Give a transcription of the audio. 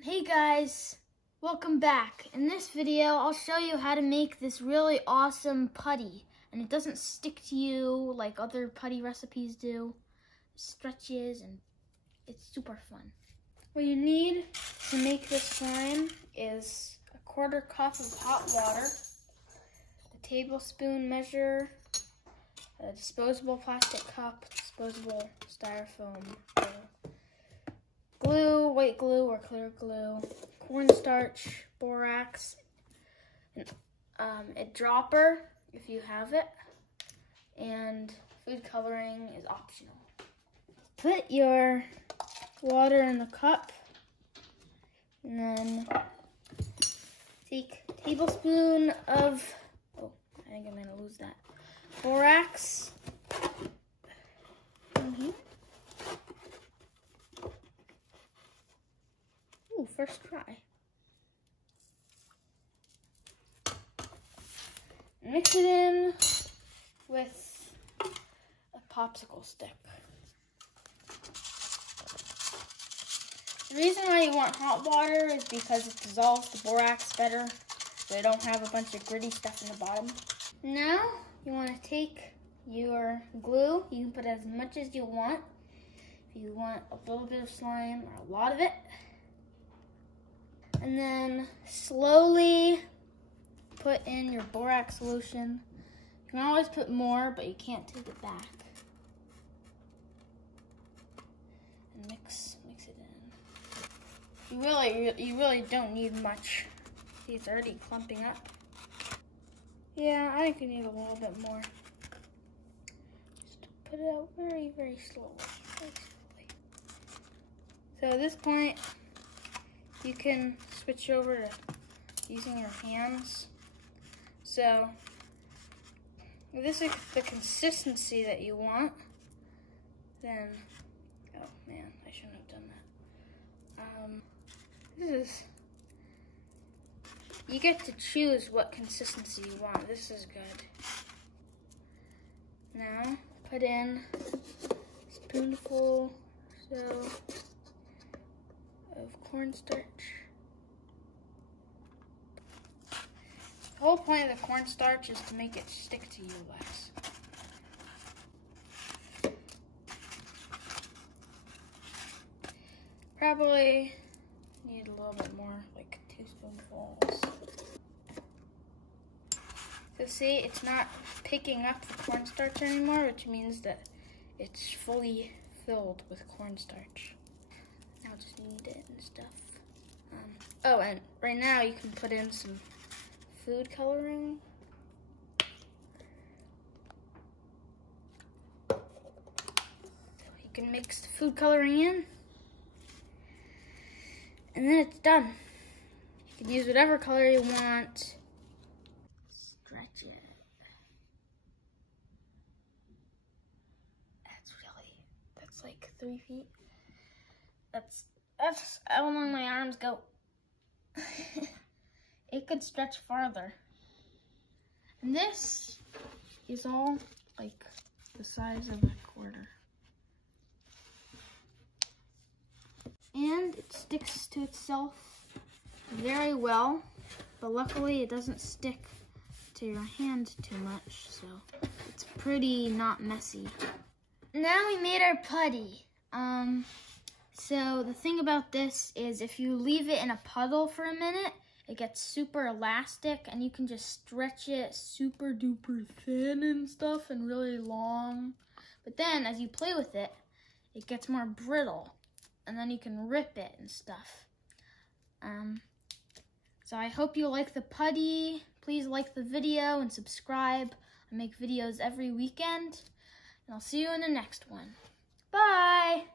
Hey guys, welcome back. In this video, I'll show you how to make this really awesome putty. And it doesn't stick to you like other putty recipes do. It stretches and it's super fun. What you need to make this slime is a 1/4 cup of hot water, a tablespoon measure, a disposable plastic cup, disposable styrofoam, glue, white glue or clear glue, cornstarch, borax, and, a dropper if you have it, and food coloring is optional. Put your water in the cup, and then take a tablespoon of, I think I'm gonna lose that, borax in here. Ooh, first try. Mix it in with a popsicle stick. The reason why you want hot water is because it dissolves the borax better, so you don't have a bunch of gritty stuff in the bottom. Now, you want to take your glue. You can put as much as you want. If you want a little bit of slime or a lot of it. And then slowly put in your borax solution. You can always put more, but you can't take it back. And mix it in. You really don't need much. It's already clumping up. Yeah, I think you need a little bit more. Just put it out very, very slowly. Very slowly. So at this point, you can switch over to using your hands. So if this is the consistency that you want, then, oh man, I shouldn't have done that. You get to choose what consistency you want. This is good. Now, put in a spoonful or so of cornstarch. The whole point of the cornstarch is to make it stick to you less. Probably need a little bit more, like 2 spoonfuls. So see, it's not picking up the cornstarch anymore, which means that it's fully filled with cornstarch. Now just knead it and stuff. Oh, and right now you can put in some food coloring. So you can mix the food coloring in, and then it's done. You can use whatever color you want. Stretch it. That's like 3 feet. That's how long my arms go. It could stretch farther. And this is all like the size of a 1/4. And it sticks to itself very well, but luckily it doesn't stick to your hand too much, so it's pretty not messy. Now we made our putty. So the thing about this is if you leave it in a puddle for a minute, it gets super elastic and you can just stretch it super duper thin and stuff and really long. But then as you play with it, it gets more brittle and then you can rip it and stuff. So I hope you like the putty. Please like the video and subscribe. I make videos every weekend and I'll see you in the next one. Bye!